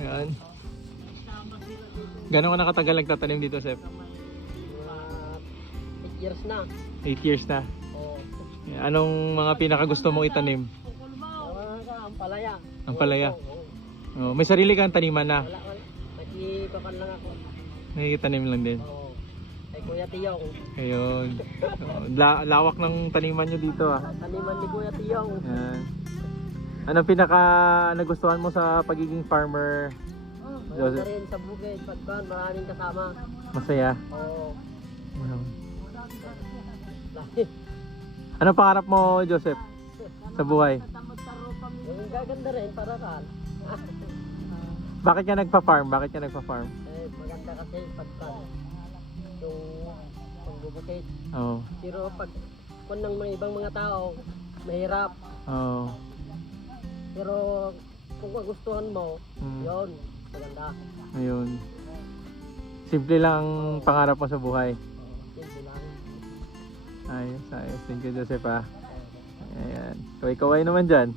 Ayan. Gano'n ka nakatagal nagtatanim dito, Sep? 8 years na. 8 years na. Oo. Ayan. Anong mga pinakagusto mong itanim? Ang palaya. Ang palaya. Oo. Oh, may sarili kang taniman na. Wala. Nagkipapan lang ako. Nakikitanim lang din. Oo. Kay Kuya Tiyong. Ayun. Oh, lawak ng taniman nyo dito ah. Taniman ni Kuya Tiyong. Ayan. Anong pinaka nagustuhan mo sa pagiging farmer? Maganda rin sa bukid. Pagkan, maraming kasama. Masaya. Oo. Ayan. Lahi. Anong pangarap mo, Joseph? Sa buhay? Yung gaganda rin para saan? Bakit ka nagpa-farm? Bakit ka nagpa-farm? Maganda kasi pagkan. Yung pagbubukid. Oo. Pero pag kung ng mga ibang mga tao, mahirap. Oo. Pero kung magustuhan mo, yun, maganda. Ayun. Simple lang ang pangarap mo sa buhay. Simple lang. Ayos, ayos. Thank you, Joseph ah. Ayan. Kaway-kaway naman dyan.